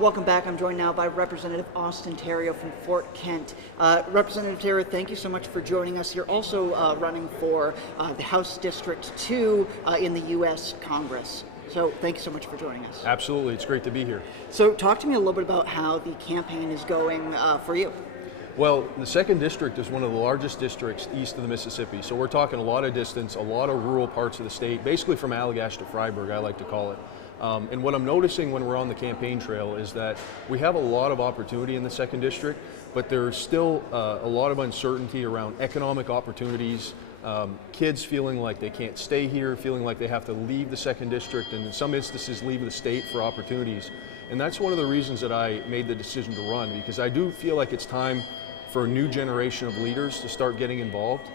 Welcome back. I'm joined now by Representative Austin Theriault from Fort Kent. Representative Theriault, thank you so much for joining us. You're also running for the House District 2 in the U.S. Congress. So thank you so much for joining us. Absolutely. It's great to be here. So talk to me a little bit about how the campaign is going for you. Well, the 2nd District is one of the largest districts east of the Mississippi. So we're talking a lot of distance, a lot of rural parts of the state, basically from Allagash to Freiburg, I like to call it. And what I'm noticing when we're on the campaign trail is that we have a lot of opportunity in the 2nd District, but there's still a lot of uncertainty around economic opportunities, kids feeling like they can't stay here, feeling like they have to leave the 2nd District, and in some instances leave the state for opportunities. And that's one of the reasons that I made the decision to run, because I do feel like it's time for a new generation of leaders to start getting involved.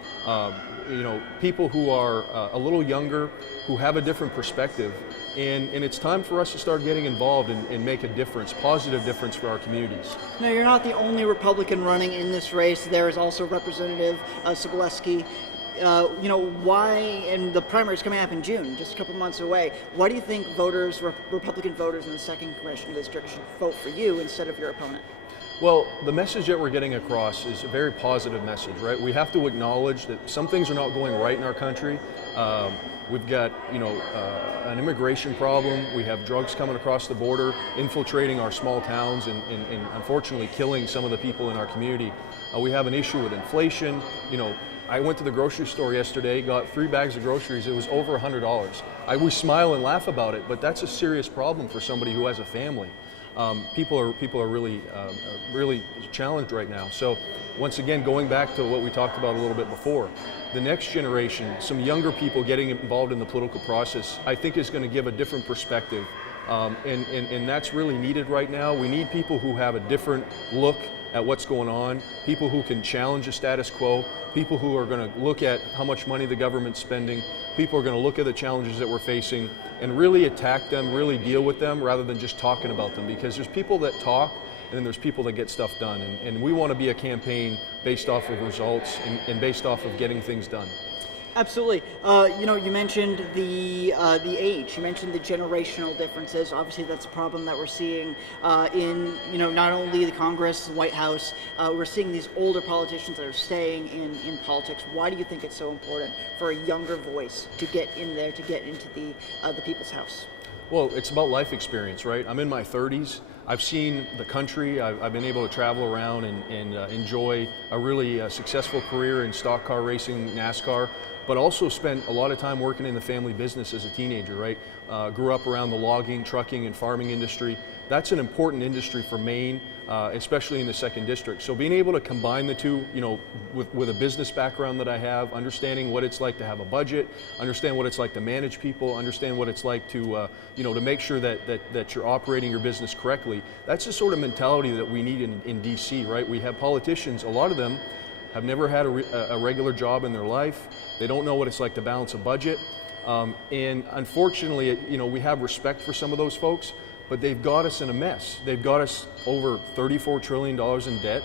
People who are a little younger, who have a different perspective, and it's time for us to start getting involved and make a difference, positive difference for our communities. Now, you're not the only Republican running in this race. There is also Representative Sobolewski. Why, and the primary is coming up in June, just a couple months away, why do you think Republican voters in the 2nd Congressional District should vote for you instead of your opponent? Well, the message that we're getting across is a very positive message, right? We have to acknowledge that some things are not going right in our country. We've got, an immigration problem. We have drugs coming across the border, infiltrating our small towns and unfortunately killing some of the people in our community. We have an issue with inflation. I went to the grocery store yesterday, got 3 bags of groceries. It was over $100. We smile and laugh about it, but that's a serious problem for somebody who has a family. People are really challenged right now. So once again, going back to what we talked about a little bit before, the next generation, some younger people getting involved in the political process, I think is going to give a different perspective. And that's really needed right now. We need people who have a different look at what's going on, people who can challenge the status quo, people who are going to look at how much money the government's spending, people are going to look at the challenges that we're facing and really attack them, really deal with them rather than just talking about them, because there's people that talk and then there's people that get stuff done, and we want to be a campaign based off of results and based off of getting things done. Absolutely. You mentioned the age. You mentioned the generational differences. Obviously, that's a problem that we're seeing in not only the Congress, the White House. We're seeing these older politicians that are staying in politics. Why do you think it's so important for a younger voice to get in there, to get into the people's house? Well, it's about life experience, right? I'm in my 30s. I've seen the country. I've been able to travel around and enjoy a really successful career in stock car racing, NASCAR, but also spent a lot of time working in the family business as a teenager, right? Grew up around the logging, trucking, and farming industry. That's an important industry for Maine, especially in the 2nd District. So being able to combine the two, with a business background that I have, understanding what it's like to have a budget, understand what it's like to manage people, understand what it's like to, to make sure that you're operating your business correctly. That's the sort of mentality that we need in DC, right? We have politicians, a lot of them have never had a regular job in their life. They don't know what it's like to balance a budget. And unfortunately, we have respect for some of those folks, but they've got us in a mess. They've got us over $34 trillion in debt.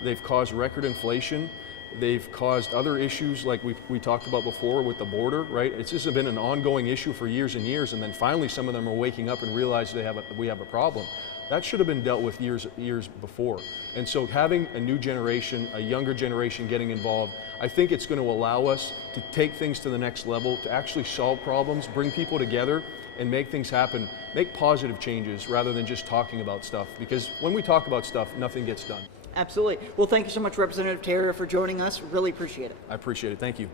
They've caused record inflation. They've caused other issues like we talked about before with the border, right? It's just been an ongoing issue for years and years, and then finally some of them are waking up and realize we have a problem. That should have been dealt with years before. And so having a new generation, a younger generation getting involved, I think it's going to allow us to take things to the next level, to actually solve problems, bring people together, and make things happen, make positive changes rather than just talking about stuff. Because when we talk about stuff, nothing gets done. Absolutely. Well, thank you so much, Representative Theriault, for joining us. Really appreciate it. I appreciate it. Thank you.